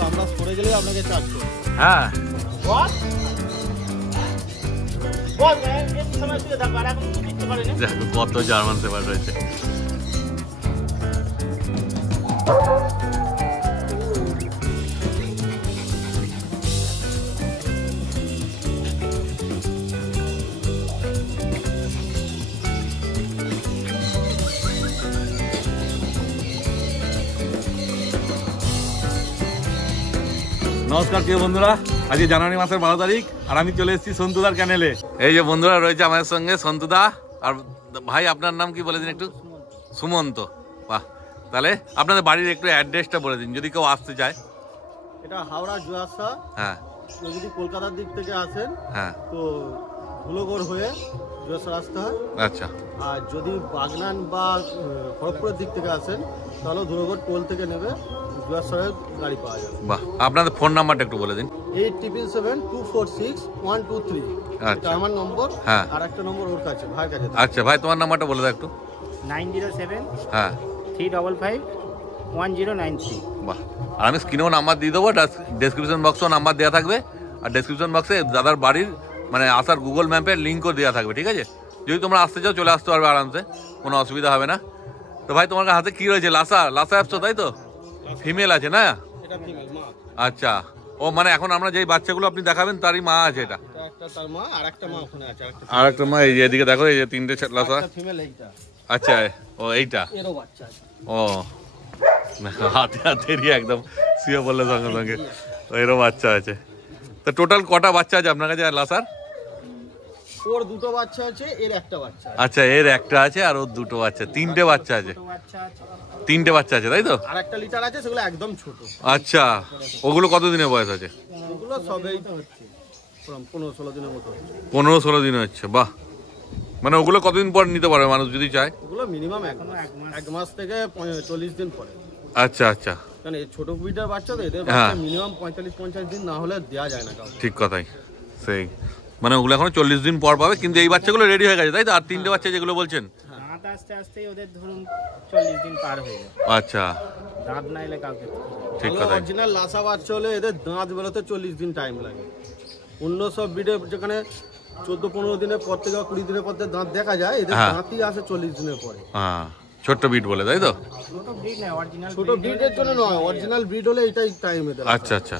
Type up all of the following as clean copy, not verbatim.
কিন্তু আমরা সরে গেলে আপনাকে চার্জ করব। হ্যাঁ দেখো কত জার্মান শেফার্ড রয়েছে। নমস্কার প্রিয় বন্ধুরা, আজকে জানুয়ারি মাসের 12 তারিখ আর আমি চলে এসেছি সন্তুদার ক্যানেলে। এই যে বন্ধুরা রয়েছে আমাদের সঙ্গে সন্তুদা আর ভাই, আপনার নাম কি বলে দিন একটু? সুমন্ত। বাহ, তাহলে আপনাদের বাড়ির একটু অ্যাড্রেসটা বলে দিন যদি কেউ আসতে চায়। এটা হাওড়া জুয়াসা। হ্যাঁ, যদি কলকাতার দিক থেকে আসেন হ্যাঁ, তো ধুলোগড় হয়ে জুয়াসা রাস্তা হয়। আচ্ছা। আর যদি বাগনান বা খড়গপুরের দিক থেকে আসেন তাহলে ধুলোগড় টোল থেকে নেবে জুয়াসারের গাড়ি পাওয়া যাবে। বাহ, আপনাদের ফোন নাম্বারটা একটু বলে দিন। 877246 আচ্ছা, এটা আমার নম্বর। হ্যাঁ, আর একটা নম্বর ওর কাছে, ভাইয়ের কাছে। আচ্ছা ভাই, তোমার নাম্বারটা বলে দাও একটু। 907 হ্যাঁ 355 1093। বাহ, আর আমি স্ক্রিনেও নাম্বার দিয়ে দেবো, ডেসক্রিপশন বক্সেও নাম্বার দেওয়া থাকবে। আর ডেসক্রিপশন বক্সে দাদার বাড়ির মানে আসার গুগল ম্যাপের লিঙ্কও দেওয়া থাকবে, ঠিক আছে? যদি তোমরা আসতে চাও চলে আসতে পারবে আরামসে, কোনো অসুবিধা হবে না। তো ভাই তোমার হাতে কি রয়েছে? লাসা অ্যাপস, তাই তো? ফিমেল আছে না? এটা ফিমেল মা। আচ্ছা, ও মানে এখন আমরা যেই বাচ্চাগুলো আপনি দেখাবেন তারই মা আছে এটা? একটা তার মা আর একটা মা ওখানে আছে। আর একটা মা এই যে এদিকে দেখো, এই যে তিনটে লাসা। ফিমেল এইটা। আচ্ছা, ও এইটা। এরও বাচ্চা আছে। ও হাতে হাতেরই একদম শুয়ে বললে সঙ্গে সঙ্গে এরও বাচ্চা আছে। তো টোটাল কটা বাচ্চা আছে আপনার কাছে লাসার? ওর দুটো বাচ্চা আছে, এর একটা বাচ্চা আছে। আচ্ছা, এর একটা আছে আর ওর দুটো বাচ্চা, তিনটে বাচ্চা আছে। তিনটে বাচ্চা আছে তাই তো? আর একটা লিটার আছে, সেগুলো একদম ছোট। আচ্ছা, ওগুলো কত দিনের বয়স আছে? ওগুলো সবেই হচ্ছে 15-16 দিনের মতো। 15-16 দিন হচ্ছে। বাহ, মানে ওগুলো কতদিন পর নিতে পারবে মানুষ যদি চায়? ওগুলো মিনিমাম এক মাস থেকে 40 দিন পরে। আচ্ছা আচ্ছা, কারণ এই ছোট কুইটার বাচ্চা তো, এদের বাচ্চা মিনিমাম 45-50 দিন না হলে দেওয়া যায় না কাউকে। ঠিক কথাই, সেই মানে ওগুলো এখনো 40 দিন পর পাবে, কিন্তু এই বাচ্চাগুলো রেডি হয়ে গেছে তাই তো? আর তিনটে বাচ্চা যেগুলো বলছেন, আস্তে আস্তে ওদের ধরুন 40 দিন পার হয়ে যায়। আচ্ছা, দাঁত না এলে কাউকে। ঠিক কথা। অরিজিনাল লাসা বাচ্চা হলে এদের দাঁত বেরোতে 40 দিন টাইম লাগে। অন্য সব ব্রিডে যেখানে 14-15 দিনের পর থেকে 20 দিনের পর থেকে দাঁত দেখা যায়, এদের দাঁতই আসে 40 দিনের পরে। হ্যাঁ, ছোট্ট ব্রিড বলে তাই তো? ছোট ব্রিড না, অরিজিনাল। ছোট ব্রিডের জন্য নয়, অরিজিনাল ব্রিড হলে এটাই টাইম এদের। আচ্ছা আচ্ছা,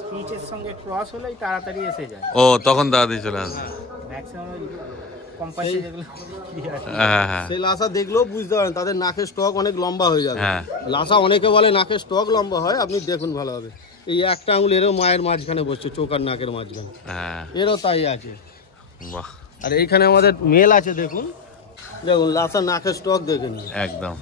স্পিচের সঙ্গে ক্রস হলেই তাড়াতাড়ি এসে যায়। ও তখন তাড়াতাড়ি চলে আসবে। ম্যাক্সিমাম কোম্পানি যেগুলো হ্যাঁ হ্যাঁ, সেই লাসা দেখলেও বুঝতে পারেন তাদের নাকের স্টক অনেক লম্বা হয়ে যাবে। হ্যাঁ, লাসা অনেকে বলে নাকের স্টক লম্বা হয়, আপনি দেখুন ভালোভাবে। এই একটা আঙুল এরও মায়ের মাঝখানে বসছে, চোখ আর নাকের মাঝখানে। হ্যাঁ, এরও তাই আছে। বাহ, আর এইখানে আমাদের মেল আছে, দেখুন দেখুন লাসা নাকের স্টক দেখে নিন। একদম।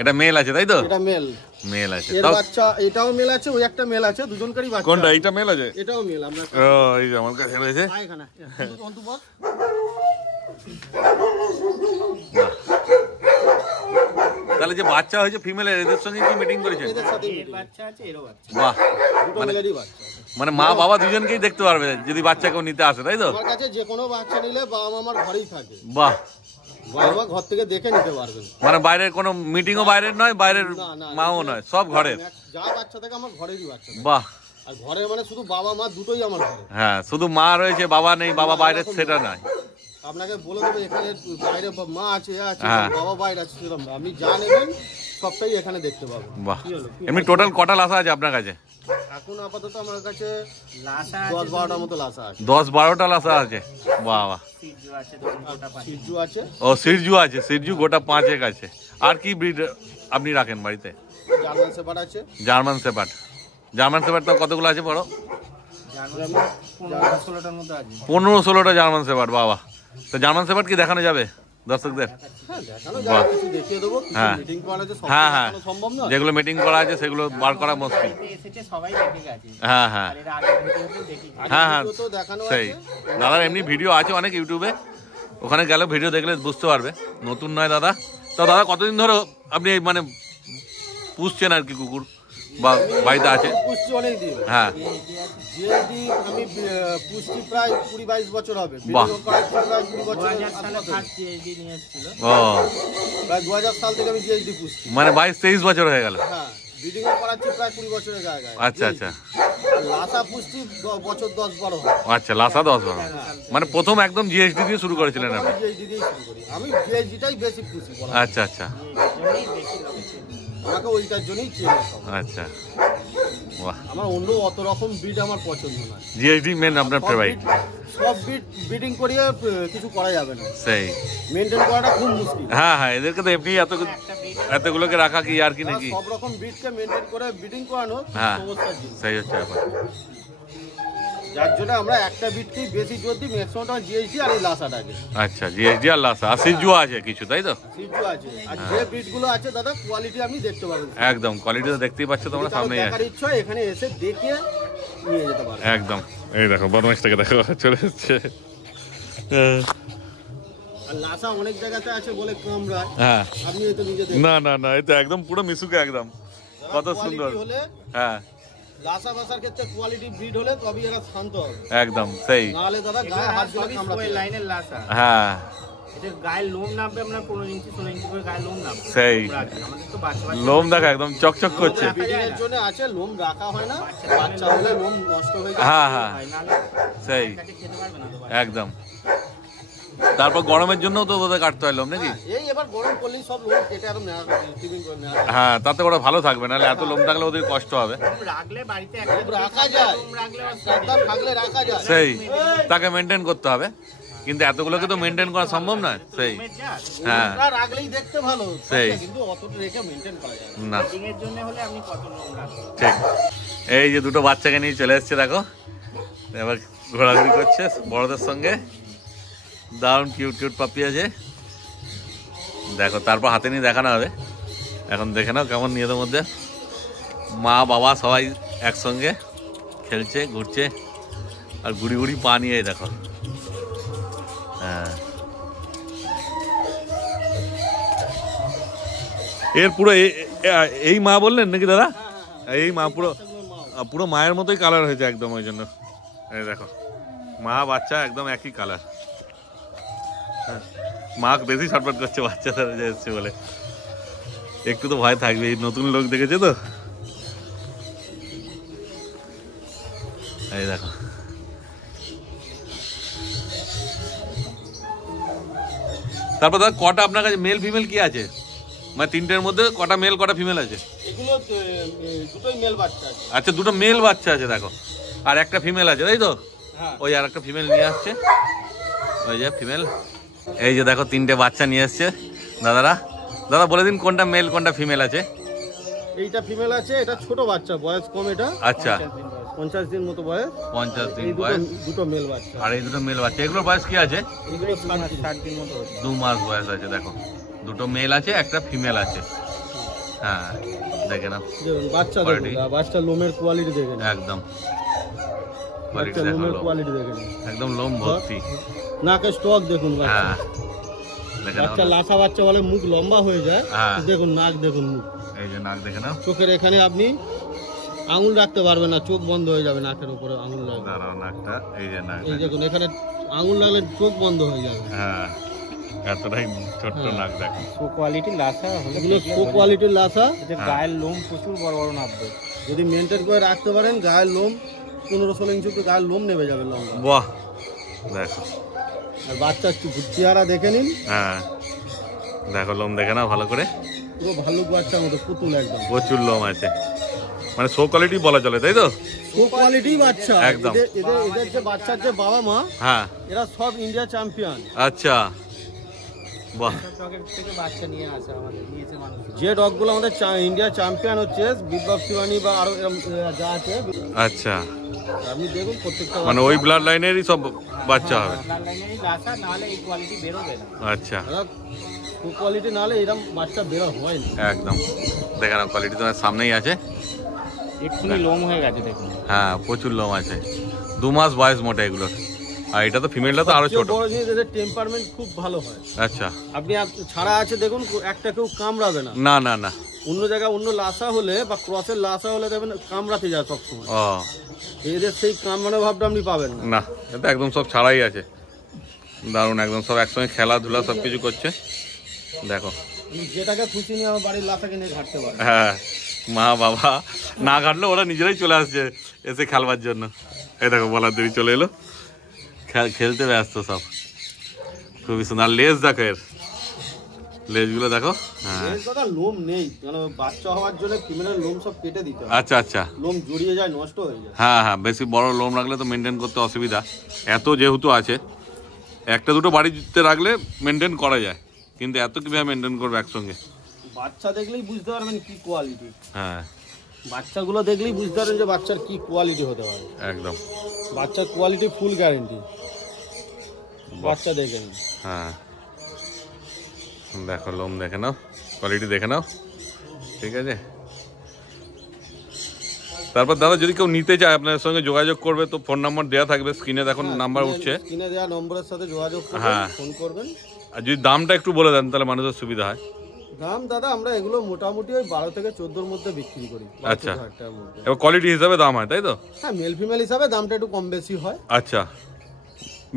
এটা মেল আছে তাই তো? এটা মেল। মেল আছে। এর বাচ্চা এটাও মেল আছে, ওই একটা মেল আছে, দুজনকারই বাচ্চা। কোনটা? এইটা মেল আছে? এটাও মেল। আপনার ও এই যে আমার কাছে রয়েছে। এখানে অন্তু বল। তাহলে যে বাচ্চা হয়েছে ফিমেলের, এদের সঙ্গে কি মিটিং করেছেন? এদের সাথে বাচ্চা আছে, এরও বাচ্চা। বাহ, দুটো মেলেরই বাচ্চা। মানে মা বাবা দুজনকেই দেখতে পারবে যদি বাচ্চা কেউ নিতে আসে তাই তো? আমার কাছে যে কোনো বাচ্চা নিলে বাবা মা আমার ঘরেই থাকে। বাহ, বাবা মা ঘর থেকে দেখে নিতে পারবেন। মানে বাইরের কোনো মিটিংও বাইরের নয়, বাইরের মাও নয়, সব ঘরের। যা বাচ্চা থাকে আমার ঘরেরই বাচ্চা। বাহ, আর ঘরে মানে শুধু বাবা মা দুটোই আমার ঘরে। হ্যাঁ, শুধু মা রয়েছে, বাবা নেই, বাবা বাইরের সেটা নয়। আপনাকে বলে দেবো এখানে বাইরে মা আছে, বাবা বাইরে আছে, সেরকম না। আপনি যা নেবেন সবটাই এখানে দেখতে পাবেন। বাহ, এমনি টোটাল কটা লাসা আছে আপনার কাছে? এখন আপাতত আমার কাছে লাসা 10-12টার মতো লাসা আছে। 10-12টা লাসা আছে। বাহ বাহ, সিজু আছে, ধরুন গোটা পাঁচ। সিজু আছে। ও সিরজু আছে, সিরজু গোটা 5 আছে। আর কি ব্রিড আপনি রাখেন বাড়িতে? জার্মান শেপার্ড আছে। German shepherd. জার্মান শেপার্ড তো কতগুলো আছে বড়? 15-16টার মতো আছে। 15-16টা জার্মান শেপার্ড। বাবা, তো জার্মান শেপার্ড কি দেখানো যাবে দর্শকদের? হ্যাঁ, দেখানো যাবে, কিছু দেখিয়ে দেবো। হ্যাঁ। মিটিং করা আছে, সব হ্যাঁ হ্যাঁ, দেখানো সম্ভব না। যেগুলো মিটিং করা আছে সেগুলো বার করা মুশকিল। এসেছে সবাই দেখে গেছে। হ্যাঁ হ্যাঁ, আর এর আগের ভিডিওতে দেখি। হ্যাঁ হ্যাঁ, ভিডিও তো দেখানো সেই আছে। দাদার এমনি ভিডিও আছে অনেক ইউটিউবে, ওখানে গেলে ভিডিও দেখলে বুঝতে পারবে। নতুন নয় দাদা। তো দাদা কতদিন ধরে আপনি মানে পুষছেন আর কি কুকুর বা বাড়িতে আছে? পুষ্টি অনেক দিন। হ্যাঁ, জিএলডি আমি পুষ্টি প্রায় 20-22 বছর হবে। বাহ। ভিডিও করার প্রায় 20 বছর। 2000 সালে ফার্স্ট জিএসডি নিয়ে এসেছিল। ও প্রায় 2000 সাল থেকে আমি জিএলডি পুষ্টি। মানে 22-23 বছর হয়ে গেল। হ্যাঁ, ব্রিডিং করাচ্ছি প্রায় 20 বছরের গায়ে। আচ্ছা আচ্ছা লাসা পুষছি বছর 10-12 হয়। আচ্ছা, লাসা 10-12 মানে প্রথম একদম জিএসডি দিয়ে শুরু করেছিলেন আমি আপনি? জিএসডি দিয়েই শুরু করি। আমি জিএসডিটাই বেশি পুষি বলা যায়। আচ্ছা আচ্ছা এই জন্যই বেশি লোকে চেনে। আমাকে ওইটার জন্যই চেনে সব। আচ্ছা, বাহ, আমার অন্য অত রকম ব্রিড আমার পছন্দ না। জিএসডি মেন আপনার ফেভারিট? সব ব্রিডিং করিয়ে কিছু করা যাবে না, সেই, মেনটেন করাটা খুব মুশকিল। হ্যাঁ হ্যাঁ, এদেরকে তো এমনি একটা breed এতগুলোকে রাখা কি আর কি নাকি? সব রকম ব্রিডকে মেনটেন করে ব্রিডিং করানো হ্যাঁ, সমস্যার জিনিস। সেই হচ্ছে ব্যাপার। যার জন্য আমরা একটা ব্রিডকেই বেশি জোর দিই, ম্যাক্সিমামটা জিএসডি আর এই লাসাটাকে। আচ্ছা, জিএসডি আর লাসা আর সিজু আছে কিছু, তাই তো? সিজু আছে, আর যে ব্রিডগুলো আছে দাদা কোয়ালিটি আপনি দেখতে পাবেন। একদম কোয়ালিটি তো দেখতেই পাচ্ছ তোমরা, যদি কারো সামনেই দেখার আছে ইচ্ছা হয় এখানে এসে দেখে নিয়ে যেতে পারেন। একদম। এই দেখো বদমাইশটাকে দেখো চলে এসছে। আর লাসা অনেক জায়গাতে আছে বলে কামড়ায়, হ্যাঁ, আপনি হয়তো নিজে দেখেন। না না না, এই তো একদম পুরো মিশুকে একদম, কত সুন্দর। কোয়ালিটি হলে হ্যাঁ লাসা বাসার ক্ষেত্রে কোয়ালিটি ব্রিড হলে তবেই এরা শান্ত হবে, একদম সেই। নাহলে দাদা গায়ে হাত দিলে সবই কামড়াতে ওই পারে। লাইনের লাসা। হ্যাঁ এদের গায়ের লোম নামবে আপনার 15 ইঞ্চি 16 ইঞ্চি করে গায়ের লোম নামবে। সেই। লোম রাখে। আমাদের তো বাচ্চা বাচ্চা লোম দেখা একদম চকচক করছে। লোম ব্রিডিং এর জন্য আছে, লোম রাখা হয় না, বাচ্চা হলে লোম নষ্ট হয়ে যায়। হ্যাঁ হ্যাঁ হয়, নাহলে সেই বাচ্চাকে খেতে পারবে না তো বাচ্চা। একদম। তারপর গরমের জন্য তো বোধহয় কাটতে হয় লোম নাকি? এই এবার গরম করলেই সব লোম কেটে একদম টিফিন করে নেওয়া যায়। হ্যাঁ, তাতে ওরা ভালো থাকবে, নাহলে এত লোম থাকলে ওদের কষ্ট হবে। লোম রাখলে বাড়িতে একটা লোম রাখা যায়, লোম রাখলে ডাক্তার থাকলে রাখা যায়। সেই, তাকে মেনটেন করতে হবে, কিন্তু এতগুলোকে তো মেনটেন করা সম্ভব নয়। সেই, লোমের জাত। হ্যাঁ লোমটা রাখলেই দেখতে ভালো, সেই। কিন্তু অতটা রেখে মেনটেন করা যায় না। না, ব্রিডিং এর জন্য হলে আপনি কত লোম রাখবেন? ঠিক। এই যে দুটো বাচ্চাকে নিয়ে চলে এসছে দেখো, এবার ঘোরাঘুরি করছে বড়দের সঙ্গে। দারুণ কিউট কিউট পাপি আছে দেখো, তারপর হাতে নিয়ে দেখানো হবে। এখন দেখে নাও কেমন নিজেদের মধ্যে মা বাবা সবাই একসঙ্গে খেলছে, ঘুরছে, আর গুড়ি গুড়ি পা নিয়ে দেখো। হ্যাঁ, এর পুরো এই মা বললেন নাকি দাদা? এই মা পুরো পুরো মায়ের মতোই কালার হয়েছে একদম, ওই জন্য। এই দেখো, মা বাচ্চা একদম একই কালার। মা বেশি ছটফট করছে বাচ্চাদের যে এসছে বলে, একটু তো ভয় থাকবে, এই নতুন লোক দেখেছে তো। এই দেখো, তারপর দাদা কটা আপনার কাছে মেল ফিমেল কি আছে? মানে তিনটের মধ্যে কটা মেল কটা ফিমেল আছে? এগুলো দুটোই মেল বাচ্চা আছে। আচ্ছা, দুটো মেল বাচ্চা আছে দেখো, আর একটা ফিমেল আছে, তাই তো? হ্যাঁ, ওই আর একটা ফিমেল নিয়ে আসছে, ওই যে ফিমেল। এই যে দেখো তিনটে বাচ্চা নিয়ে এসছে দাদারা। দাদা বলে দিন কোনটা মেল কোনটা ফিমেল আছে। এইটা ফিমেল আছে, এটা ছোট বাচ্চা, বয়স কম, এটা আচ্ছা, 50 দিন মতো বয়স। 50 দিন এই বয়স। দুটো মেল বাচ্চা, আর এই দুটো মেল বাচ্চা, এগুলোর বয়স কি আছে? এগুলো 60 দিন মতো হচ্ছে। 2 মাস বয়স আছে দেখো। দুটো মেল আছে, একটা ফিমেল আছে। হ্যাঁ, দেখে নাও দেখুন বাচ্চা, Quality। দেখুন বাচ্চা লোমের কোয়ালিটি দেখেন, একদম বাচ্চা quality দেখো, লোমের লোম। কোয়ালিটি দেখেন, একদম লোম ভর্তি। নাকের স্টক দেখুন বাচ্চা। হ্যাঁ, দেখে নাও বাচ্চা না। লাসা বাচ্চা বলে মুখ লম্বা হয়ে যায়, হ্যাঁ। দেখুন নাক দেখুন, মুখ, এই যে নাক দেখে নাও। চোখের এখানে আপনি আঙুল রাখতে পারবেন না, চোখ বন্ধ হয়ে যাবে, নাকের উপরে আঙুল লাগবে। দাঁড়াও, নাকটা এই যে নাক। এই দেখুন এখানে আঙুল লাগলে চোখ বন্ধ হয়ে যাবে। হ্যাঁ, এতটাই ছোট্ট হ্যাঁ। নাক দেখো। সো কোয়ালিটি লাসা হলে এগুলো শো কোয়ালিটির লাসা, এদের হ্যাঁ। গায়ের লোম প্রচুর বড় বড় নামবে। যদি মেনটেন করে রাখতে পারেন গায়ের লোম 15-16 ইঞ্চি তো গায়ের লোম নেমে যাবে লম্বা। বাহ, দেখো। আর বাচ্চার চেহারা দেখে নিন, হ্যাঁ, দেখো লোম দেখে নাও ভালো করে, পুরো ভাল্লুক বাচ্চার মতো পুতুল একদম। প্রচুর লোম আছে, মানে শো কোয়ালিটি বলা চলে, তাই তো? শো কোয়ালিটি বাচ্চা একদম। এদের যে বাচ্চার যে বাবা মা, হ্যাঁ, এরা সব ইন্ডিয়া চ্যাম্পিয়ন। আচ্ছা, বাহ, চকের থেকে বাচ্চা নিয়ে আসে আমাদের, নিয়েছে মানুষ। যে ডগগুলো আমাদের ইন্ডিয়া চ্যাম্পিয়ন হচ্ছে বিপ্লব শিবানী বা আরো এরম যা আছে, আচ্ছা, আপনি দেখুন প্রত্যেকটা মানে ওই ব্লাড লাইনেরই সব বাচ্চা হবে। আপনার লাইনেরই লাসা, নাহলে এই কোয়ালিটি বেরোবে না। আচ্ছা, শো কোয়ালিটি নাহলে এরকম বাচ্চা বেরো হয় না। একদম দেখে নাও, কোয়ালিটি তোমার সামনেই আছে। এক্ষুনি লোম হয়ে গেছে দেখুন। হ্যাঁ, প্রচুর লোম আছে, 2 মাস বয়স মোটে এগুলোর। আর এটা তো ফিমেলটা তো আরো সবচেয়ে ছোট। বড় জিনিস, এদের টেম্পারমেন্ট খুব ভালো হয়। আচ্ছা, আপনি ছাড়া আছে দেখুন, একটা কেউ কামড়াবে না। না না না, অন্য জায়গায় অন্য লাসা হলে বা ক্রসের লাসা হলে দেখবেন কামড়াতে যায় সবসময়, ও এদের সেই কামড়ানো ভাবটা আপনি পাবেন না। না, এটা একদম সব ছাড়াই আছে, দারুণ একদম, সব একসঙ্গে খেলাধুলা সব কিছু করছে দেখো। আপনি যেটাকে খুশি নিয়ে আমার বাড়ির লাসাকে নিয়ে ঘাটতে পারেন। হ্যাঁ, মা বাবা না ঘাটলে ওরা নিজেরাই চলে আসছে এসে খেলবার জন্য। এই দেখো বলার দেরি চলে এলো, খেলতে ব্যস্ত সব। খুবই সুন্দর। লেজ দেখো, এর লেজগুলো দেখো। হ্যাঁ দাদা লোম নেই, মানে বাচ্চা হওয়ার জন্য ফিমেলের লোম সব কেটে দিতে হয়। আচ্ছা আচ্ছা। লোম জড়িয়ে যায়, নষ্ট হয়ে যায়। হ্যাঁ হ্যাঁ, বেশি বড় লোম রাখলে তো মেনটেন করতে অসুবিধা। এত যেহেতু আছে, একটা দুটো বাড়িতে রাখলে মেনটেন করা যায়, কিন্তু এত কিভাবে মেনটেন করবে একসঙ্গে? বাচ্চা দেখলেই বুঝতে পারবেন কি কোয়ালিটি। হ্যাঁ, বাচ্চাগুলো দেখলেই বুঝতে পারবেন যে বাচ্চার কি কোয়ালিটি হতে পারে। একদম বাচ্চার কোয়ালিটি ফুল গ্যারেন্টি, বাচ্চা দেখে নিন। হ্যাঁ দেখো, লোম দেখে নাও, কোয়ালিটি দেখে নাও, ঠিক আছে। তারপর দাদা যদি কেউ নিতে চায় আপনার সঙ্গে যোগাযোগ করবে তো ফোন নাম্বার দেওয়া থাকবে স্ক্রিনে, দেখুন নাম্বার উঠছে, স্ক্রিনে দেওয়া নম্বরের সাথে যোগাযোগ করবেন, হ্যাঁ ফোন করবেন। আর যদি দামটা একটু বলে দেন তাহলে মানুষের সুবিধা হয়। দাম দাদা আমরা এগুলো মোটামুটি ওই 12 থেকে 14 এর মধ্যে বিক্রি করি। আচ্ছা, 12,000 টাকার মধ্যে। এবার কোয়ালিটি হিসাবে দাম হয় তাই তো? হ্যাঁ, মেল ফিমেল হিসাবে দামটা একটু কম বেশি হয়। আচ্ছা,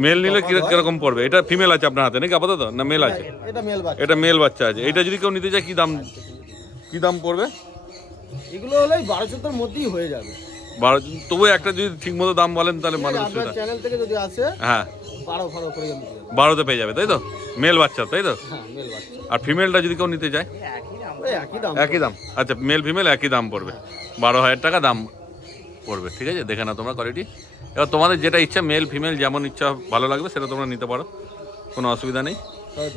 মেল নিলে কিরকম পড়বে? এটা ফিমেল আছে আপনার হাতে নাকি আপাতত, না মেল আছে? এটা মেল বাচ্চা। এটা মেল বাচ্চা আছে। এটা যদি কেউ নিতে চায় কি দাম পড়বে? এগুলো হলে 12-14 এর মধ্যেই হয়ে যাবে। 12, তবু একটা যদি ঠিক মতো দাম বলেন তাহলে মানুষ আপনার চ্যানেল থেকে যদি আসে, হ্যাঁ 12 করে আমি দিয়ে দেব। 12তে পেয়ে যাবে তাই তো? মেল বাচ্চা তাই তো? হ্যাঁ, মেল বাচ্চা। আর ফিমেলটা যদি কেউ নিতে চায়? ওই একই দাম। একই দাম। আচ্ছা, মেল ফিমেল একই দাম পড়বে, 12,000 টাকা দাম পড়বে, ঠিক আছে। দেখে নাও তোমরা কোয়ালিটি। এবার তোমাদের যেটা ইচ্ছা, মেল ফিমেল যেমন ইচ্ছা ভালো লাগবে সেটা তোমরা নিতে পারো, কোনো অসুবিধা নেই।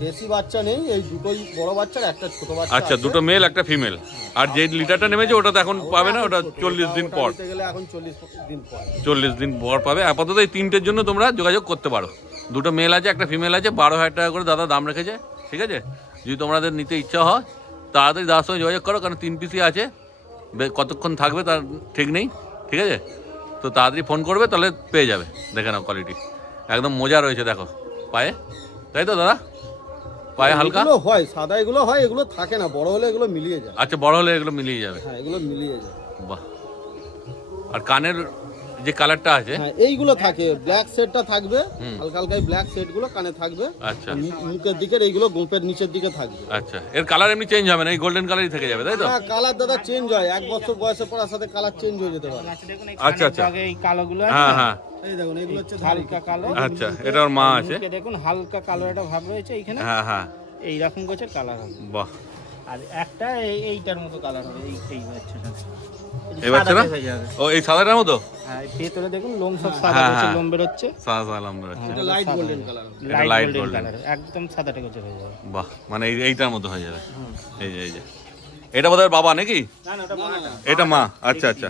বেশি বাচ্চা নেই, এই দুটোই বড় বাচ্চা, একটা ছোট বাচ্চা। আচ্ছা, দুটো মেল একটা ফিমেল। আর যে লিটারটা নেমেছে ওটা তো এখন পাবে না, ওটা 40 দিন পর। নিতে গেলে এখন 40 দিন পর। 40 দিন পর পাবে। আপাতত এই তিনটের জন্য তোমরা যোগাযোগ করতে পারো। দুটো মেল আছে, একটা ফিমেল আছে, 12,000 টাকা করে দাদা দাম রেখেছে, ঠিক আছে। যদি তোমাদের নিতে ইচ্ছা হয় তাড়াতাড়ি দাদার সঙ্গে যোগাযোগ করো, কারণ 3 পিসই আছে, কতক্ষণ থাকবে তার ঠিক নেই, ঠিক আছে। তো তাড়াতাড়ি ফোন করবে, তাহলে পেয়ে যাবে। দেখে নাও কোয়ালিটি একদম মজা রয়েছে, দেখো পায়ে, তাই তো দাদা? পায়ে হালকা এগুলো হয় সাদা, এগুলো হয়, এগুলো থাকে না, বড় হলে এগুলো মিলিয়ে যায়। আচ্ছা, বড় হলে এগুলো মিলিয়ে যাবে। হ্যাঁ, এগুলো মিলিয়ে যায়। বাহ। আর কানের যে কালারটা আছে, হ্যাঁ এইগুলো থাকে, ব্ল্যাক সেটটা থাকবে, হালকা হালকা ব্ল্যাক সেট গুলো কানে থাকবে। আচ্ছা, মুখের দিকে এইগুলো গোপের নিচের দিকে থাকবে। আচ্ছা। এর কালার এমনি চেঞ্জ হবে না, এই গোল্ডেন কালারই থেকে যাবে তাই তো? হ্যাঁ, কালার দাদা চেঞ্জ হয়, 1 বছর বয়সে পড়ার সাথে কালার চেঞ্জ হয়ে যেতে পারে। আচ্ছা আচ্ছা, এই কালোগুলো হ্যাঁ হ্যাঁ, এই দেখুন এগুলো হচ্ছে হালকা কালো। আচ্ছা, এটা ওর মা আছে, মুখে দেখুন হালকা কালো একটা ভাব রয়েছে এইখানে, হ্যাঁ হ্যাঁ, এইরকম গোছের কালার হবে। বাহ। আর একটা এইটার মতো কালার হবে, এই বাচ্চাটা। এই বাচ্চাটা ও এই সাদাটার মতো? হ্যাঁ, ভেতরে দেখুন লোম সব সাদা গোছের লোম বেরোচ্ছে। সাদা সাদা লম্বা আছে, এটা লাইট গোল্ডেন কালার। এটা লাইট গোল্ডেন কালার, একদম সাদাটে গোছের হয়ে যাবে। বাহ, মানে এইটার মতো হয়ে যাবে। এই যে এটা বোধহয় বাবা নাকি? না না, ওটা মাটা। এটা মা। আচ্ছা আচ্ছা,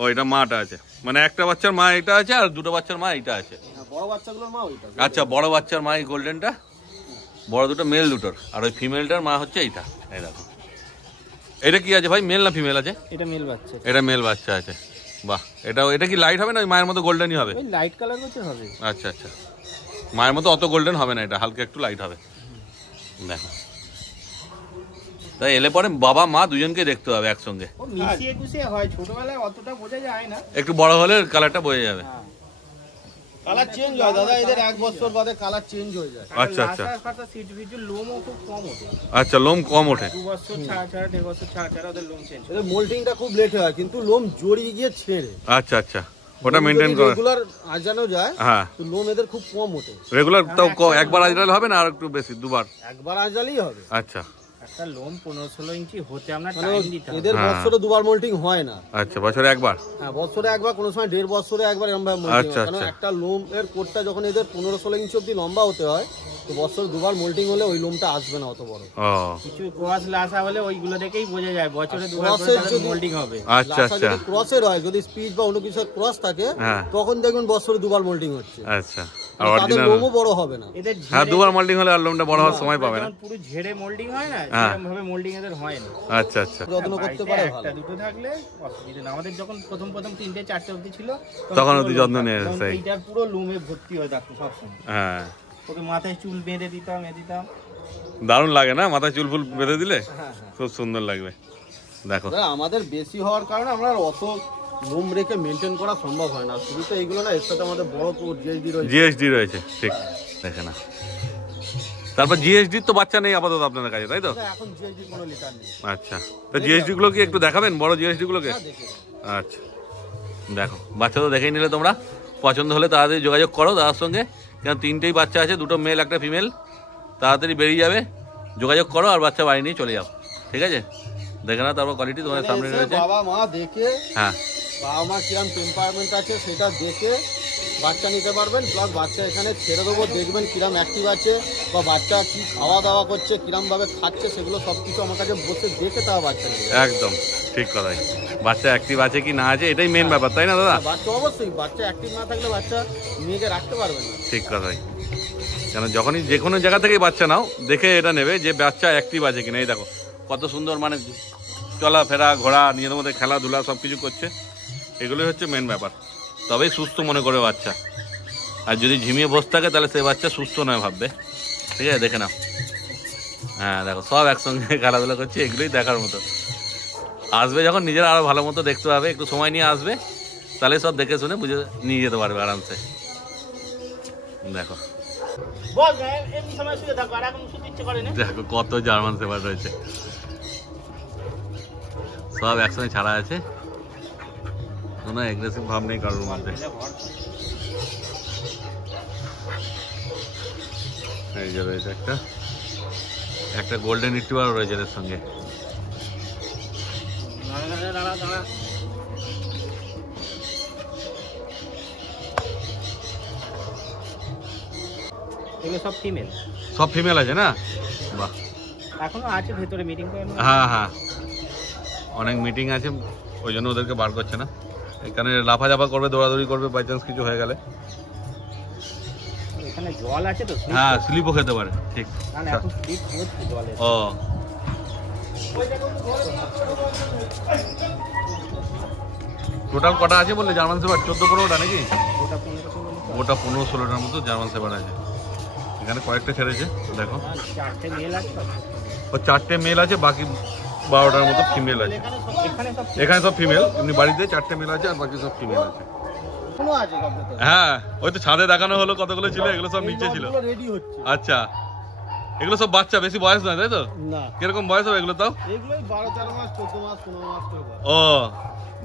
ও এটা মাটা আছে, মানে একটা বাচ্চার মা এটা আছে আর দুটো বাচ্চার মা এটা আছে। হ্যাঁ, বড় বাচ্চাগুলোর মা ওইটা। আচ্ছা, বড় বাচ্চার মা এই গোল্ডেনটা, বড় দুটো মেল দুটোর, আর ওই ফিমেলটার মা হচ্ছে এইটা। এই দেখো, এটা কি আছে ভাই, মেল না ফিমেল আছে? এটা মেল বাচ্চা। এটা মেল বাচ্চা আছে। বাহ। এটা কি লাইট হবে না ওই মায়ের মতো গোল্ডেনই হবে? ওই লাইট কালার গোছের হবে। আচ্ছা আচ্ছা, মায়ের মতো অত গোল্ডেন হবে না, এটা হালকা একটু লাইট হবে। দেখো, তাই এলে পরে বাবা মা দুজনকে দেখতে হবে একসঙ্গে। ও মিশিয়ে গুছিয়ে হয়, ছোটবেলায় অতটা বোঝা যায় না। একটু বড় হলে কালারটা বোঝা যাবে। কালার চেঞ্জ হয় দাদা, এদের 1 বছর বাদে কালার চেঞ্জ হয়ে যায়। আচ্ছা আচ্ছা, সিট ভিজু লোমও খুব কম ওঠে। আচ্ছা, লোম কম ওঠে। 2 বছর ছাড়া 1.5 বছর ছাড়া ওদের লোম চেঞ্জ। এদের মোল্টিংটা খুব লেট হয়, কিন্তু লোম জড়িয়ে গিয়ে ছেড়ে। আচ্ছা আচ্ছা, ওটা মেনটেন করে রেগুলার আজানো যায়। হ্যাঁ, তো লোম এদের খুব কম ওঠে। রেগুলার তাও একবার আজরাল হবে না আর একটু বেশি, দুবার? একবার আজালেই হবে। আচ্ছা, একটা লোম 15-16 ইঞ্চি হতে আমরা মানে টাইম দিতে হবে। এদের বছরে 2 বার মোল্টিং হয় না। আচ্ছা, বছরে একবার? হ্যাঁ, বছরে একবার, কোনো সময় 1.5 বছরে একবার এরকম ভাবে মোল্টিং আচ্ছা, হয়। কারণ আচ্ছা। একটা লোম এর কোটটা যখন এদের 15-16 ইঞ্চি অব্দি লম্বা হতে হয়, তো বছরে 2 বার মোল্টিং হলে ওই লোমটা আসবে না অত বড়। ও কিছু ক্রস লাসা হলে ওইগুলো দেখেই বোঝা যায় বছরে 2 বার ক্রসের করে যদি- মোল্ডিং হবে। আচ্ছা লাসা আচ্ছা, যদি ক্রসের হয়, যদি স্পিচ বা অন্য কিছু ক্রস থাকে, হ্যাঁ। তখন দেখবেন বছরে 2 বার মোল্টিং হচ্ছে। আচ্ছা। আর তাদের অরিজিনাল? লোমও বড় হবে না। এদের হ্যাঁ, দুবার মোল্ডিং হলে আর লোমটা বড় হওয়ার সময় পাবে না। যেমন পুরো ঝেড়ে মোল্ডিং হয় না, হ্যাঁ। সেরকম ভাবে মোল্ডিং এদের হয় না। আচ্ছা আচ্ছা, যত্ন করতে বাড়িতে পারে একটা ভালো। দুটো থাকলে অসুবিধা না। আমাদের যখন প্রথম 3টে-4টে অবধি ছিল, তখন পুরো অতি লোম যত্ন নিয়ে থাকতো। এসেছে। এইটা পুরো লোমে ভর্তি হয়ে থাকতো সবসময়। হ্যাঁ, ওকে মাথায় চুল বেঁধে দিতাম, দিতাম। দারুণ লাগে না মাথায় চুল ফুল বেঁধে দিলে? হ্যাঁ, খুব সুন্দর লাগবে। দেখো, দাদা, আমাদের বেশি হওয়ার কারণে আমরা আর অত লোম রেখে মেনটেন করা সম্ভব হয় না। শুরুতে এইগুলো না, এর সাথে আমাদের বড় জিএসডি রয়েছে। জিএসডি রয়েছে, ঠিক। দেখে না, তারপর জিএসডির তো বাচ্চা নেই আপাতত আপনাদের কাছে, তাই তো? না, এখন জিএসডি কোনো লিটার নেই। আচ্ছা, তো জিএসডি গুলো কি একটু দেখাবেন, বড় জিএসডি গুলোকে? হ্যাঁ, দেখে নাও। আচ্ছা, দেখো বাচ্চা তো দেখেই নিলে তোমরা, পছন্দ হলে তাড়াতাড়ি যোগাযোগ করো দাদার সঙ্গে, কারণ 3টেই বাচ্চা আছে, 2টো মেল 1টা ফিমেল, তাড়াতাড়ি বেরিয়ে যাবে, যোগাযোগ করো আর বাচ্চা বাড়ি নিয়ে চলে যাও, ঠিক আছে? দেখে না তারপর কোয়ালিটি তোমাদের সামনে এসে রয়েছে। বাবা মা দেখে, হ্যাঁ, বাবা মা কিরম টেম্পারমেন্ট আছে সেটা দেখে বাচ্চা নিতে পারবেন। প্লাস বাচ্চা এখানে ছেড়ে দেবো, দেখবেন কিরম অ্যাক্টিভ আছে বা বাচ্চা কি খাওয়া দাওয়া করছে, কিরম ভাবে খাচ্ছে, সেগুলো সব কিছু আমার কাছে বসে দেখে তাও বাচ্চা নেবে। একদম ঠিক কথাই, বাচ্চা অ্যাক্টিভ আছে কি না আছে এটাই মেন ব্যাপার, তাই না দাদা? বাচ্চা অবশ্যই, বাচ্চা অ্যাক্টিভ না থাকলে বাচ্চা মেয়েকে রাখতে পারবেন না। ঠিক কথাই, কেন যখনই যে কোনো জায়গা থেকেই বাচ্চা নাও দেখে এটা নেবে যে বাচ্চা অ্যাক্টিভ আছে কিনা। এই দেখো কত সুন্দর, মানে চলাফেরা, ঘোরা, নিজেদের মধ্যে খেলাধুলা সব কিছু করছে, এগুলোই হচ্ছে মেন ব্যাপার, তবেই সুস্থ মনে করে বাচ্চা। আর যদি ঝিমিয়ে বসে থাকে তাহলে সেই বাচ্চা সুস্থ নয় ভাববে, ঠিক আছে? দেখে নাও, হ্যাঁ দেখো সব একসঙ্গে খেলাধুলা করছে, এগুলোই দেখার মতো। আসবে যখন নিজেরা আরও ভালো মতো দেখতে পাবে, একটু সময় নিয়ে আসবে, তাহলে সব দেখে শুনে বুঝে নিয়ে যেতে পারবে আরামসে। দেখো দেখো কত জার্মান শেফার্ড রয়েছে, সব একসঙ্গে ছাড়া আছে, কোনো অ্যাগ্রেসিভ ভাব নেই কারোর মধ্যে। এই যে রয়েছে একটা গোল্ডেন রিট্রিভার রয়েছে এর সঙ্গে। এগুলো সব ফিমেল, সব ফিমেল আছে না? বাহ, এখনো আছে ভেতরে মিটিং করে। হ্যাঁ হ্যাঁ, অনেক মিটিং আছে, ওই জন্য ওদেরকে বার করছে না। এখানে লাফাঝাফা করবে, দৌড়াদৌড়ি করবে, বাই চান্স কিছু হয়ে গেলে। এখানে জল আছে তো, হ্যাঁ, স্লিপও খেতে পারে, ঠিক। কারণ এখন স্লিপ হচ্ছে জলে। ও, টোটাল কটা আছে বললে জার্মান শেফার্ড? 14-15টা নাকি? ওটা 15-16 ওটা 15-16টার মতো জার্মান শেফার্ড আছে। এখানে কয়েকটা ছেড়েছে দেখো, 4টে মেল আছে, ও 4টে মেল আছে, বাকি 12টার মতো ফিমেল আছে। এখানে সব ফিমেল, এমনি বাড়িতে 4টে মেল আছে আর বাকি সব ফিমেল আছে। এখনো আছে কতটা? হ্যাঁ, ওই তো ছাদে দেখানো হলো কতগুলো ছিল, এগুলো সব নিচে ছিল। রেডি হচ্ছে। আচ্ছা, এগুলো সব বাচ্চা, বেশি বয়স নয় তাই তো? না, কিরকম বয়স হবে এগুলো তাও? এগুলোই 12-13 মাস, 14 মাস, 15 মাস করে বয়স। ও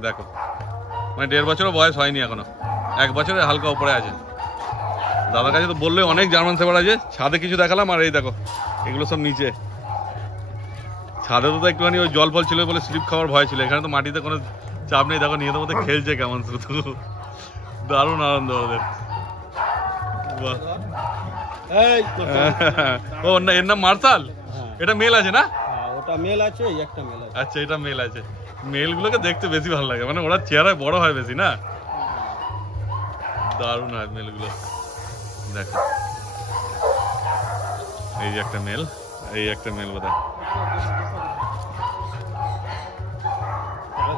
দেখো, মানে 1.5 বছরও বয়স হয়নি এখনো, 1 বছরের হালকা উপরে আছে। দাদার কাছে তো বললে অনেক জার্মান শেফার্ড আছে, ছাদে কিছু দেখালাম, আর এই দেখো এগুলো সব নিচে। ছাদে তো একটুখানি ওই জল ফল ছিল বলে স্লিপ খাওয়ার ভয় ছিল, এখানে তো মাটিতে কোনো চাপ নেই, দেখো নিজেদের মধ্যে খেলছে কেমন, শুধু দারুণ আনন্দ ওদের। বাহ, এই তো ও না, এর নাম মার্শাল। হ্যাঁ। এটা মেল আছে না? ওটা মেল আছে, এই একটা মেল আছে। আচ্ছা, এটা মেল আছে। মেলগুলোকে দেখতে বেশি ভালো লাগে, মানে ওরা চেহারায় বড় হয় বেশি না, দারুণ হয় মেলগুলো। দেখো এই যে একটা মেল, এই একটা মেল বোধহয়।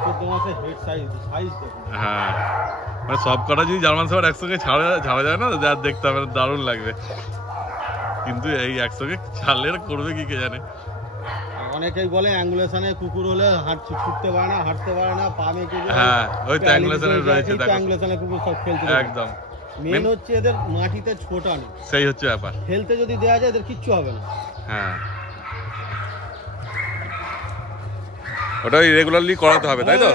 14 মাসের হেড সাইজ দেখুন। হ্যাঁ, মানে সব কটা যদি জার্মান শেফার্ড একসঙ্গে ছাড়া যায় না, যা দেখতে হবে দারুণ লাগবে, কিন্তু এই একসঙ্গে ছাড়লে এরা করবে কি কে জানে। অনেকেই বলে অ্যাঙ্গুলেশনে কুকুর হলে ছুটতে পারে না, হাঁটতে পারে না, পা মেকে যায়। হ্যাঁ, ওই তো অ্যাঙ্গুলেশনে রয়েছে, দেখো অ্যাঙ্গুলেশনে কুকুর সব খেলতে একদম মেন হচ্ছে এদের মাটিতে ছোটানো, সেই হচ্ছে ব্যাপার। খেলতে যদি দেওয়া যায় এদের কিচ্ছু হবে না। হ্যাঁ, ওটাই রেগুলারলি করাতে হবে তাই তো?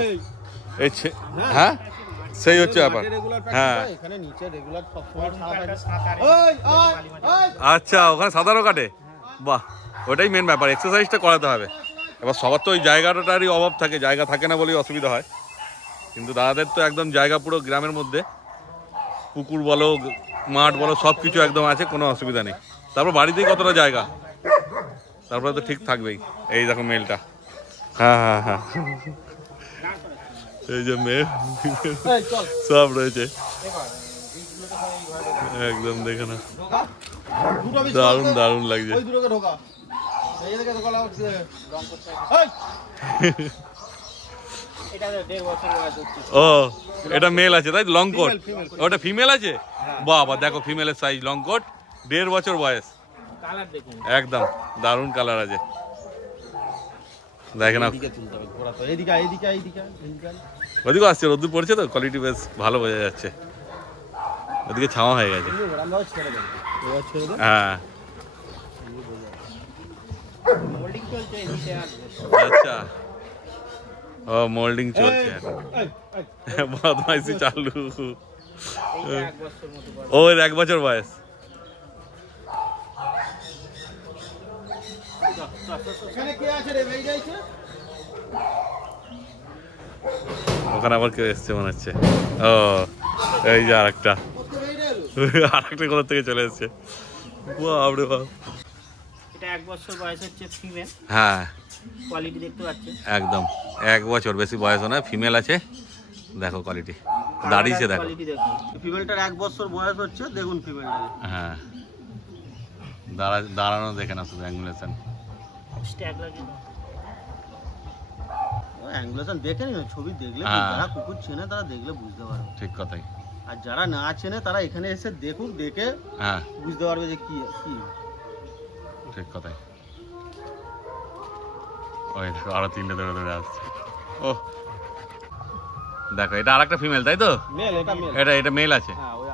এই হ্যাঁ, সেই হচ্ছে ব্যাপার। হ্যাঁ, এখানে নিচে রেগুলার সব সময় ছাড়া থাকে। আচ্ছা, ওখানে সাঁতারও কাটে, বাহ, ওটাই মেন ব্যাপার, এক্সারসাইজটা করাতে হবে। এবার সবার তো ওই জায়গাটারই অভাব থাকে, জায়গা থাকে না বলেই অসুবিধা হয়, কিন্তু দাদাদের তো একদম জায়গা পুরো গ্রামের মধ্যে, পুকুর বলো, মাঠ বলো, সব কিছু একদম আছে, কোনো অসুবিধা নেই। তারপর বাড়িতেই কতটা জায়গা, তারপরে তো ঠিক থাকবেই। এই দেখো মেলটা, হ্যাঁ হ্যাঁ হ্যাঁ, এই যে মেল সব রয়েছে একদম, দেখে না দারুণ দারুণ লাগছে। ও, এটা মেল আছে তাই, লং কোট। ওটা ফিমেল আছে, বাবা দেখো ফিমেলের সাইজ, লং কোট, 1.5 বছর বয়স, একদম দারুণ কালার আছে। দেখে না, ওদিকে আসছে, রোদ্দুর পড়ছে তো, কোয়ালিটি বেশ ভালো বোঝা যাচ্ছে, ওদিকে ছাওয়া হয়ে গেছে। হ্যাঁ, চলছে এদিকে আসবে। আচ্ছা, ও মোল্ডিং চলছে, বদমাইশি চালু। এইটা 1 বছর মতো বয়স। ও এর 1 বছর বয়স। এখানে কে আছে রে বেরিয়ে যাইছে? ওখানে আবার কেউ এসছে মনে হচ্ছে। ও এই যে আরেকটা, কোথায় বেরিয়ে এলো? আরেকটা কোথা থেকে চলে এসছে। বাপরে বাপ। এটা 1 বছর বয়স হচ্ছে ফিমেল, হ্যাঁ কোয়ালিটি দেখতে পাচ্ছেন। একদম 1 বছর, বেশি বয়স না, ফিমেল আছে। দেখো কোয়ালিটি, দাঁড়িয়েছে দেখো। কোয়ালিটি দেখুন। ফিমেলটার 1 বছর বয়স হচ্ছে, দেখুন ফিমেলটা। হ্যাঁ দাঁড়ানো দেখে না, শুধু অ্যাঙ্গুলেশন। স্ট্যাগ লাগিয়ে দাও। অ্যাঙ্গুলেশন দেখে নিন, ছবি দেখলে হ্যাঁ। যারা কুকুর চেনে তারা দেখলে বুঝতে পারবে। ঠিক কথাই। আর যারা না চেনে তারা এখানে এসে দেখুক, দেখে হ্যাঁ বুঝতে পারবে যে কি কি। ঠিক কথাই। ওই দেখো আরো 3টে ধরে ধরে আসছে। ও দেখো, এটা আরেকটা ফিমেল, তাই তো? মেল, এটা মেল। এটা মেল আছে। হ্যাঁ ওই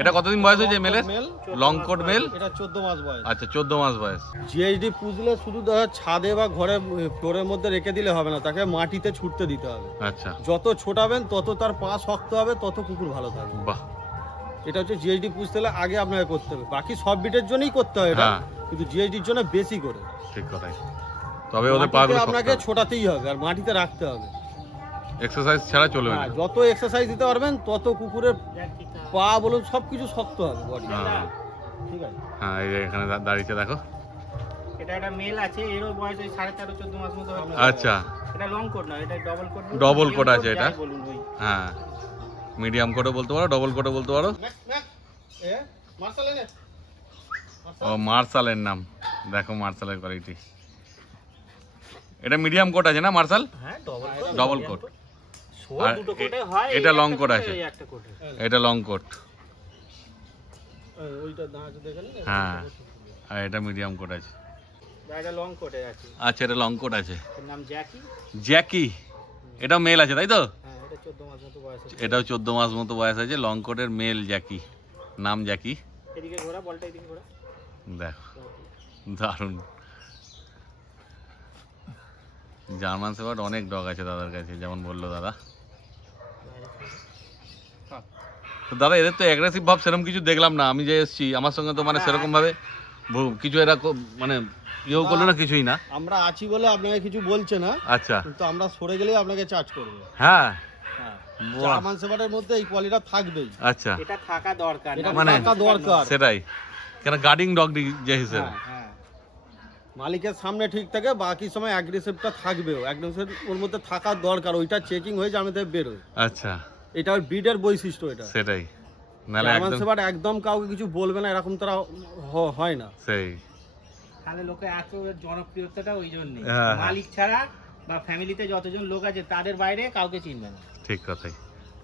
এটা কতদিন বয়স হয়েছে মেলের? Male, long coat male. এটা 14 মাস বয়স। আচ্ছা 14 মাস বয়স। জিএইচডি পুষলে শুধু ধর ছাদে বা ঘরে ফ্লোরের মধ্যে রেখে দিলে হবে না, তাকে মাটিতে ছুটতে দিতে হবে। আচ্ছা যত ছোটাবেন তত তার পা শক্ত হবে, তত কুকুর ভালো থাকবে। বাহ। এটা হচ্ছে জিএইচডি পুষতে হলে আগে আপনাকে করতে হবে। বাকি সব বিটের জন্যই করতে হয় এটা, হ্যাঁ। কিন্তু জিএইচডির জন্য বেশি করে। ঠিক কথাই। তবে ওদের পা মাটিতে গুলো আপনাকে ছোটাতেই হবে আর মাটিতে রাখতে হবে। এক্সারসাইজ ছাড়া চলবে না। হ্যাঁ, যত এক্সারসাইজ দিতে পারবেন তত কুকুরের পা বলুন সবকিছু শক্ত হবে বডি। হ্যাঁ ঠিক আছে। হ্যাঁ, এই যে এখানে দাঁড়িয়েছে দেখো। এটা একটা মেল আছে, এরও বয়স ওই 13.5-14 মাস মতো হবে। আচ্ছা এটা লং কোট না, এটা ডবল কোট। Double coat আছে এটা। বলুন ওই। হ্যাঁ, মিডিয়াম কোটও বলতে পারো, ডবল কোটও বলতে পারো। এ মার্শাল এনে ও মার্শালের নাম, দেখো মার্শালের কোয়ালিটি। এটা মিডিয়াম কোট আছে না মার্শাল? হ্যাঁ ডবল ডবল কোট। শো আর দুটো কোটে হয়। এটা এই long একটা coat কোটে, আছে। এই একটা কোটে। এটা লং কোট। ওইটা দাঁড়াতে দেখেন। হ্যাঁ, আর এটা মিডিয়াম কোট আছে। এটা লং কোটে আছে। আচ্ছা এটা লং কোট আছে। এর নাম জ্যাকি। জ্যাকি, এটা মেল আছে তাই তো? হ্যাঁ, এটা 14 মাস মতো বয়স আছে। এটাও 14 মাস মতো বয়স আছে। লং কোটের মেল জ্যাকি, নাম জ্যাকি। এদিকে ঘোরা, বলটা এদিকে ঘোরা। দেখো দারুণ। জার্মান শেফার্ড অনেক ডগ আছে দাদার কাছে, যেমন বললো দাদা। তো দাদা এদের তো অ্যাগ্রেসিভ ভাব সেরকম কিছু দেখলাম না। আমি যে এসেছি আমার সঙ্গে তো মানে সেরকম ভাবে কিছু এরা মানে ইয়েও করলো না, কিছুই না। আমরা আছি বলে আপনাকে কিছু বলছে না, আচ্ছা কিন্তু আমরা সরে গেলেই আপনাকে চার্জ করবে। হ্যাঁ হ্যাঁ, বাহ। জার্মান শেফার্ডের মধ্যে এই কোয়ালিটিটা থাকবেই। আচ্ছা এটা থাকা দরকার। এটা মানে থাকা দরকার। সেটাই, কেন গার্ডিং ডগ যে হিসেবে। হ্যাঁ, হ্যাঁ। মালিকের সামনে ঠিক থাকে, বাকি সময় অ্যাগ্রেসিভটা থাকবেও। অ্যাগ্রেসিভ ওর মধ্যে থাকা দরকার, ওইটা চেকিং হয়ে জামে থেকে বেরোয়। আচ্ছা এটা ওর ব্রিডের বৈশিষ্ট্য। এটা সেটাই, নাহলে জার্মান একদম শেফার্ড একদম কাউকে কিছু বলবে না, এরকম তারা হয় না। সেই। তাহলে লোকে এত জনপ্রিয়তাটা ওই জন্য। হ্যাঁ, হ্যাঁ। মালিক ছাড়া বা ফ্যামিলিতে যতজন লোক আছে তাদের বাইরে কাউকে চিনবে না। ঠিক কথাই।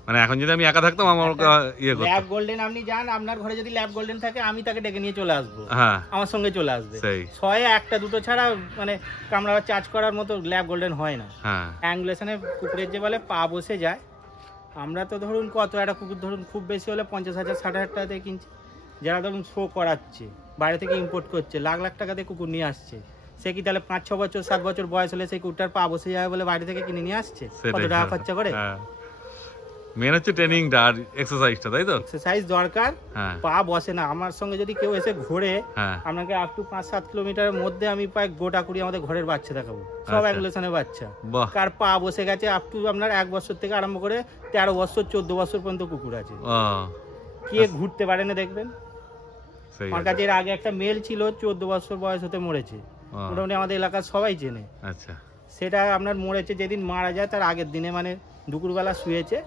মানে এখন যদি আমি একা থাকতাম আমার ওকে ইয়ে ল্যাব করতাম। গোল্ডেন আপনি যান, আপনার ঘরে যদি ল্যাব গোল্ডেন থাকে আমি তাকে ডেকে নিয়ে চলে আসবো, হ্যাঁ আমার সঙ্গে চলে আসবে। সেই। ছয়ে একটা দুটো ছাড়া মানে কামড়া চার্জ করার মতো ল্যাব গোল্ডেন হয় না। হ্যাঁ অ্যাঙ্গুলেশনে কুকুরের যে বলে পা বসে যায়। আমরা তো ধরুন কত একটা কুকুর ধরুন খুব বেশি হলে 50,000 60,000 টাকা দিয়ে কিনছি। যারা ধরুন শো করাচ্ছে, বাইরে থেকে ইম্পোর্ট করছে, লাখ লাখ টাকা দিয়ে কুকুর নিয়ে আসছে, সে কি তাহলে 5-6 বছর 7 বছর বয়স হলে সেই কুকুরটার পা বসে যায় বলে বাইরে থেকে কিনে নিয়ে আসছে? কত সেটাই। টাকা খরচা করে? হ্যাঁ, মেন হচ্ছে ট্রেনিংটা আর এক্সারসাইজটা, তাই তো? এক্সারসাইজ দরকার। হ্যাঁ পা বসে না। আমার সঙ্গে যদি কেউ এসে ঘোরে, হ্যাঁ আপনাকে আপ টু 5-7 কিলোমিটারের মধ্যে আমি প্রায় গোটা কুড়ি আমাদের ঘরের বাচ্চা দেখাবো, সব আচ্ছা। অ্যাঙ্গুলেশনের বাচ্চা। বাহ। কার পা বসে গেছে আপ টু আপনার 1 বছর থেকে আরম্ভ করে 13 বছর 14 বছর পর্যন্ত কুকুর আছে। ও কে ঘুরতে পারে না দেখবেন। সেই আমার কাছে এর আগে একটা মেল ছিল, 14 বছর বয়স হতে মরেছে। ও, মোটামুটি আমাদের এলাকার সবাই চেনে। আচ্ছা সেটা আপনার মরেছে যেদিন মারা যায় তার আগের দিনে, মানে দুপুরবেলা শুয়েছে,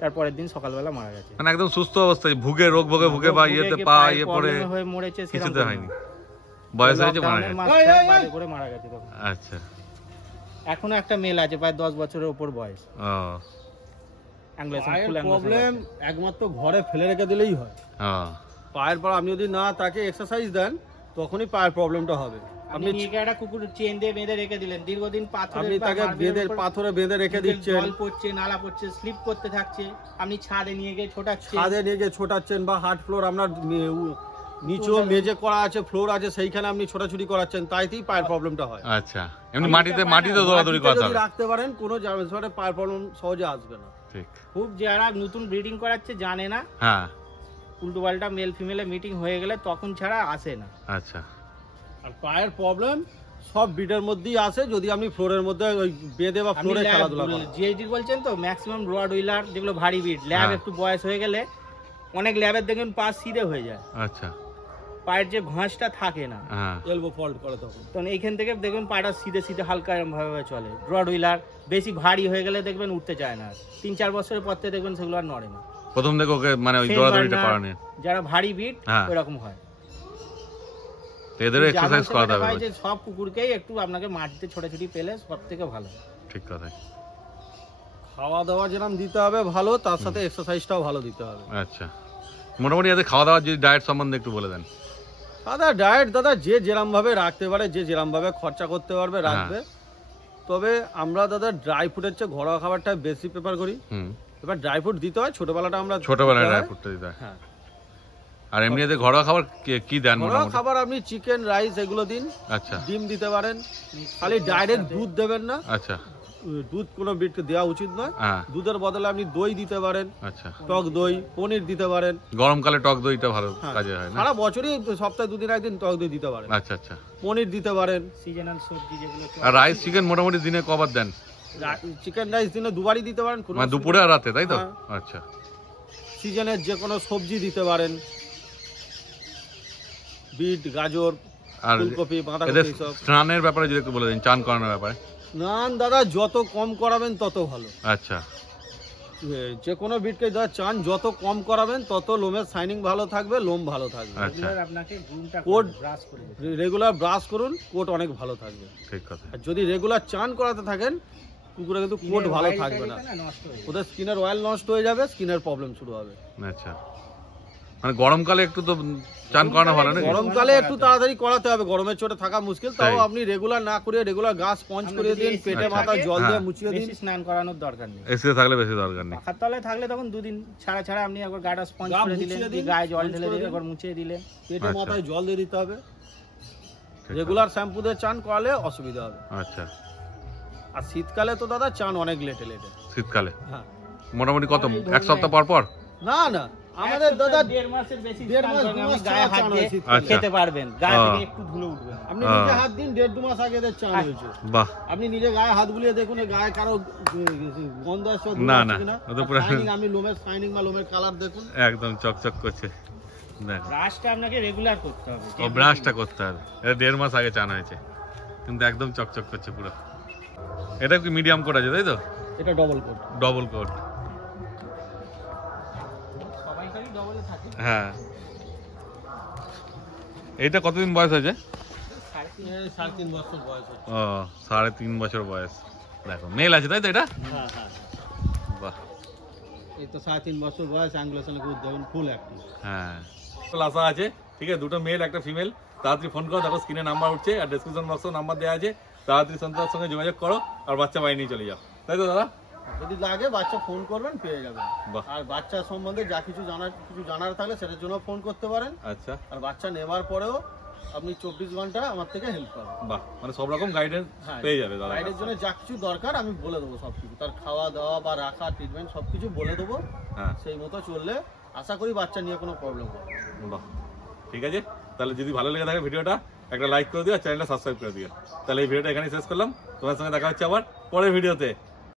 তারপরের দিন সকালবেলা মারা গেছে। মানে একদম সুস্থ অবস্থায় রোগ ভোগে বা ইয়েতে পা পায়ের ইয়ে পড়ে problem হয়ে মরেছে, সেরকম কিছুতে কোনো হয়নি, না। বয়স হয়েছে মারা লকডাউনের গেছে। মাস ছয়েক বাদে করে মারা গেছে তখন। আচ্ছা এখনো একটা মেল আছে প্রায় 10 বছরের উপর বয়স। ও অ্যাঙ্গুলেশন পায়ের ফুল প্রবলেম একমাত্র ঘরে ফেলে রেখে দিলেই হয়। ও পায়ের পর আপনি যদি না তাকে এক্সারসাইজ দেন তখনই পায়ের প্রবলেমটা হবে। আপনি নিয়ে গিয়ে একটা কুকুর চেন দিয়ে বেঁধে রেখে দিলেন, দীর্ঘদিন আপনি পাথরে তাকে পাথরে বেঁধে রেখে দিচ্ছেন, জল পড়ছে, নালা পড়ছে, স্লিপ করতে থাকছে, আপনি ছাদে নিয়ে গিয়ে ছোটাচ্ছেন। ছাদে নিয়ে গিয়ে ছোটাচ্ছেন বা হার্ড ফ্লোর আপনার নিচেও মেজে করা আছে, ফ্লোর আছে, সেইখানে আপনি ছোটাছুটি করাচ্ছেন, তাইতেই পায়ের প্রবলেমটা হয়। আচ্ছা, এমনি মাটিতে দৌড়াদৌড়ি মাটিতে করতে যদি হবে। রাখতে পারেন কোনো জায়গায় পায়ের প্রবলেম সহজে আসবে না। ঠিক। খুব যারা নতুন ব্রিডিং করাচ্ছে জানে না, হ্যাঁ, উল্টো পাল্টা মেল ফিমেলে মিটিং হয়ে গেলে তখন ছাড়া আসে না। আচ্ছা, আর পায়ের প্রবলেম সব ব্রিডের মধ্যেই আসে, যদি আপনি ফ্লোরের মধ্যে ওই বেঁধে বা আপনি ফ্লোরে খেলাধুলা করেন। জিএইচডি বলছেন তো, ম্যাক্সিমাম রড হুইলার যেগুলো ভারী বিট, ল্যাব হ্যাঁ। একটু বয়স হয়ে গেলে অনেক ল্যাবের দেখবেন পা সিধে হয়ে যায়, আচ্ছা, পায়ের যে ভাঁজটা থাকে না, হ্যাঁ, এলবো ফল্ট করে তখন। তখন এইখান থেকে দেখবেন পাটা সিধে সিধে হালকা এরকম ভাবে চলে। রড হুইলার বেশি ভারী হয়ে গেলে দেখবেন উঠতে চায় না, 3-4 বছরের পর থেকে দেখবেন সেগুলো আর নড়ে না। প্রথম থেকে ওকে মানে ওই Chain দৌড়াদৌড়িটা burner, করানো, যারা ভারী বিট হ্যাঁ। ওরকম হয়। তো এদেরও এক্সারসাইজ যেমন করাতে সেটা হবে হয় রোজ। যে সব কুকুরকেই একটু আপনাকে মাটিতে ছোটাছুটি পেলে সব থেকে ভালো। ঠিক কথা। খাওয়া দাওয়া যেরকম দিতে হবে ভালো, তার সাথে এক্সারসাইজটাও ভালো দিতে হবে। আচ্ছা, মোটামুটি এদের খাওয়া দাওয়ার যদি ডায়েট সম্বন্ধে একটু বলে দেন। দাদা ডায়েট দাদা যে যেরম ভাবে রাখতে পারে, যে যেরম ভাবে খরচা করতে পারবে রাখবে। তবে আমরা দাদা ড্রাই ফ্রুটের চেয়ে ঘরোয়া খাবারটা বেশি প্রেফার করি। এবার ড্রাই ফ্রুট দিতে হয়, ছোটবেলাটা আমরা ছোটবেলায় দিতে ড্রাই হয়। ফ্রুটটা দিতে হয়। হ্যাঁ, আর এমনি এদের ঘরোয়া খাবার কি দেন ঘরোয়া মোটামুটি? খাবার আপনি চিকেন, রাইস এগুলো দিন, আচ্ছা, ডিম দিতে পারেন। খালি ডাইরেক্ট দুধ দেবেন না, আচ্ছা, দুধ কোনো বিটকে দেওয়া উচিত নয়। হ্যাঁ, দুধের বদলে আপনি দই দিতে পারেন, আচ্ছা। টক দই, পনির দিতে পারেন। গরমকালে টক দইটা ভালো হ্যাঁ, কাজে হয় না? সারা বছরই সপ্তাহে 2 দিন 1 দিন টক দই দিতে পারেন, আচ্ছা, আচ্ছা। পনির দিতে পারেন। সিজনাল সবজি যেগুলো আর রাইস চিকেন মোটামুটি দিনে কবার দেন? চিকেন রাইস দিনে 2 বারই দিতে পারেন, কোনো মানে দুপুরে আর রাতে, তাই তো? হ্যাঁ। আচ্ছা, সিজনের যে কোনো সবজি দিতে পারেন, বিট, গাজর, আর ফুলকপি, এদের বাঁধাকপি সব। স্নানের ব্যাপারে যদি একটু বলে দিন, চান করানোর ব্যাপারে। স্নান দাদা যত কম করাবেন তত ভালো। আচ্ছা, যে কোনো বিটকে দাদা চান যত কম করাবেন তত লোমের শাইনিং ভালো থাকবে, লোম ভালো থাকবে। আচ্ছা, আপনাকে গ্রুমটা কোট ব্রাশ করে দিতে রেগুলার ব্রাশ করুন, কোট অনেক ভালো থাকবে। ঠিক কথা। আর যদি রেগুলার চান করাতে থাকেন, কুকুরে কিন্তু কোট ভালো থাকবে না, নষ্ট হয়ে যায়। ওদের স্কিনের অয়েল নষ্ট হয়ে যাবে, স্কিনের প্রবলেম শুরু হবে। আচ্ছা, মানে গরমকালে একটু তো চান করানো ভালো নাকি? গরমকালে একটু তাড়াতাড়ি করাতে হবে, গরমের চোটে থাকা মুশকিল। তাও তাই। আপনি রেগুলার না করে রেগুলার গা স্পঞ্জ আমরা করে যদি দিন, AC পেটে থাকে, মাথা জল দিয়ে হ্যাঁ। মুছিয়ে দিন। বেশি স্নান করানোর দরকার নেই। এসিতে থাকলে বেশি দরকার নেই। পাখার তলায় থাকলে তখন 2 দিন ছাড়া ছাড়া আপনি একবার গাটা স্পঞ্জ গা করে মুছিয়ে দিলেন, দিন, গায়ে জল স্পঞ্জ ঢেলে করে দিলেন, দিন। একবার মুছিয়ে দিলেন। পেটে আচ্ছা। মাথায় জল দিয়ে দিতে হবে। ঠিক রেগুলার শ্যাম্পু দিয়ে চান করালে অসুবিধা হবে। আছে। আচ্ছা, আর শীতকালে তো দাদা চান অনেক লেটে লেটে। শীতকালে হ্যাঁ, মোটামুটি কত, এক সপ্তাহ পর পর? না না, আমাদের দাদা 1.5 মাসের বেশি 1.5 স্নান মাস, করেন, 2 আপনি মাস গায়ে ছাড়া হাত চান দিয়ে হয় শীতকালে। আচ্ছা। খেতে পারবেন, গায়ে হ্যাঁ। থেকে একটু ধুলো উঠবে। আপনি নিজে হাত দিন, 1.5-2 মাস আগে এদের চান হয়েছে। বাহ, আপনি নিজে গায়ে হাত বুলিয়ে দেখুন, এই গায়ে কারো গন্ধ আসছে না, না, ও তো পুরো- আপনি লোমের শাইনিং বা লোমের কালার দেখুন। একদম চকচক করছে। দেখো, ব্রাশটা আপনাকে রেগুলার করতে হবে। ও ব্রাশটা করতে হবে। এটা 1.5 মাস আগে চান হয়েছে, কিন্তু একদম চকচক করছে পুরো। এটা কি মিডিয়াম কোট আছে, তাই তো? এটা ডবল কোট। ডবল কোট, সবাইকারই ডবলে থাকে। হ্যাঁ। এইটা কতদিন বয়স হয়েছে? 3.5 বছর বয়স হচ্ছে। ও, 3.5 বছর বয়স। দেখো, মেল আছে তাই তো এটা? হ্যাঁ হ্যাঁ, বাহ, এই তো 3.5 বছর বয়স, অ্যাঙ্গুলেশন উদ্যাপন ফুল অ্যাক্টিভ। হ্যাঁ। আশা আছে, ঠিক আছে, দুটো মেল একটা ফিমেল। তাড়াতাড়ি ফোন করো, দেখো স্ক্রিনে নাম্বার উঠছে আর ডেসক্রিপশন বক্সে নাম্বার দেওয়া আছে। তাড়াতাড়ি সন্তানের সঙ্গে যোগাযোগ করো আর বাচ্চা বাড়ি নিয়ে চলে যাও, তাই তো দাদা? যদি লাগে বাচ্চা ফোন করবেন, পেয়ে যাবেন। বাহ, আর বাচ্চা সম্বন্ধে যা কিছু জানার থাকলে সেটার জন্য ফোন করতে পারেন। আচ্ছা, আর বাচ্চা নেওয়ার পরেও আপনি 24 ঘন্টা আমার থেকে হেল্প পাবেন। বাহ, মানে সব রকম গাইডেন্স হ্যাঁ, পেয়ে যাবে দাদা। গাইডের জন্য যা কিছু দরকার আমি বলে দেবো, সব কিছু তার খাওয়া দাওয়া বা রাখা, ট্রিটমেন্ট সব কিছু বলে দেবো। হ্যাঁ, সেই মতো চললে আশা করি বাচ্চা নিয়ে কোনো প্রবলেম হবে না। বাহ, ঠিক আছে। তাহলে যদি ভালো লেগে থাকে ভিডিওটা একটা লাইক করে দিও আর চ্যানেলটা সাবস্ক্রাইব করে দিও। তাহলে এই ভিডিওটা এখানেই শেষ করলাম। তোমার সঙ্গে দেখা হচ্ছে আবার পরের ভিডিওতে।